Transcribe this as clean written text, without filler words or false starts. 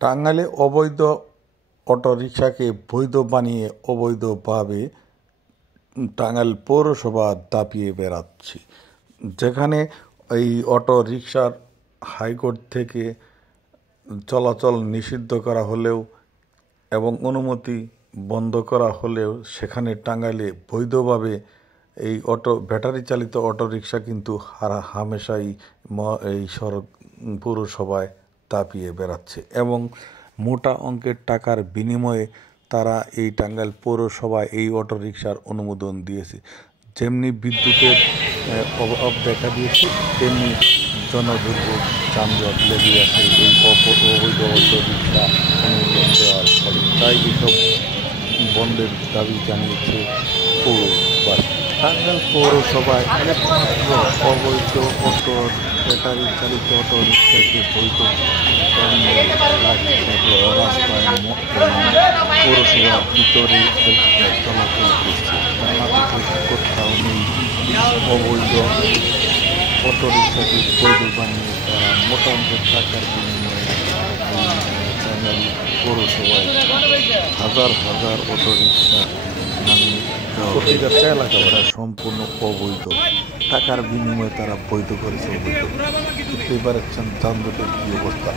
টাঙ্গাইলে অবৈধ অটোরিকশাকে বৈধ বানিয়ে অবৈধভাবে টাঙ্গাইল পৌরসভা দাপিয়ে বেড়াচ্ছে, যেখানে এই অটোরিকশার হাইকোর্ট থেকে চলাচল নিষিদ্ধ করা হলেও এবং অনুমতি বন্ধ করা হলেও সেখানে টাঙ্গাইলে বৈধভাবে এই ব্যাটারি চালিত অটোরিকশা কিন্তু হামেশাই এই পৌরসভায় দাপিয়ে বেড়াচ্ছে এবং মোটা অঙ্কের টাকার বিনিময়ে তারা এই টাঙ্গাইল পৌরসভায় এই অটোরিকশার অনুমোদন দিয়েছে। যেমনি বিদ্যুতের অভাব দেখা দিয়েছে, তেমনি জনদুর্ভোগ যানজট লেগে আছে এই অবৈধ অটোরিকশা অনুমোদন দেওয়ার ফলে। তাই এসব বন্ধের দাবি জানিয়েছে পৌরবাসী। টাঙ্গাইল পৌরসভায় একমাত্র অবৈধ ব্যাটারি চালিত অটোরিকশাকে বৈধ রাস্তায় পৌরসভার ভিতরে চলাচল করছে। বাংলাদেশে কোথাও নেই অবৈধ অটোরিকশাকে বৈধ বানিয়ে তারা মোটা অঙ্কের টাকার বিনিময়ে টাঙ্গাইল পৌরসভায় হাজার হাজার অটোরিকশা প্রতিটা এলাকা সম্পূর্ণ অবৈধ টাকার বিনিময়ে তারা বৈধ করেছে। অবৈধ দেখতেই পাচ্ছেন যানজটের কি অবস্থা।